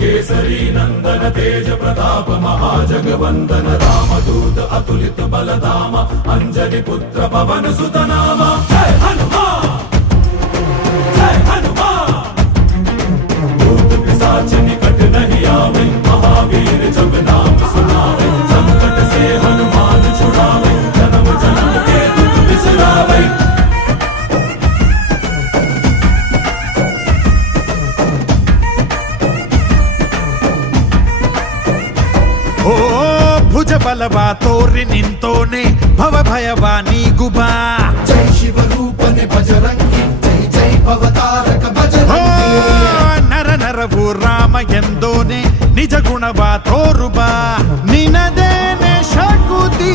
केसरी नंदन तेज प्रताप महाजगवंदन रामदूत अतुलित बलधाम अंजनी पुत्र पवन सुत नाम जय हनुमान जय हनुमान। भूत पिशाच निकट नहीं आवे महावीर जब नाम सुनावे संकट से हनुमान छुड़ावे जन्म जन्म के दुख बिसरावे। ಓ ಭುಜ ಬಲವ ತೋರಿ ನಿಂತೋನೆ ಭವ ಭಯವ ನೀಗುಬಾ ಜೈ ಶಿವ ರೂಪನೆ ಬಜರಂಗಿ ಜೈ ಜೈ ಭವತಾರಕ ಬಜರಂಗಿ ನರ ನರವು ರಾಮ ಎಂದೋನೆ ನಿಜ ಗುಣವ ತೋರುಬಾ ನಿನದೇನೆ ಶಕುತಿ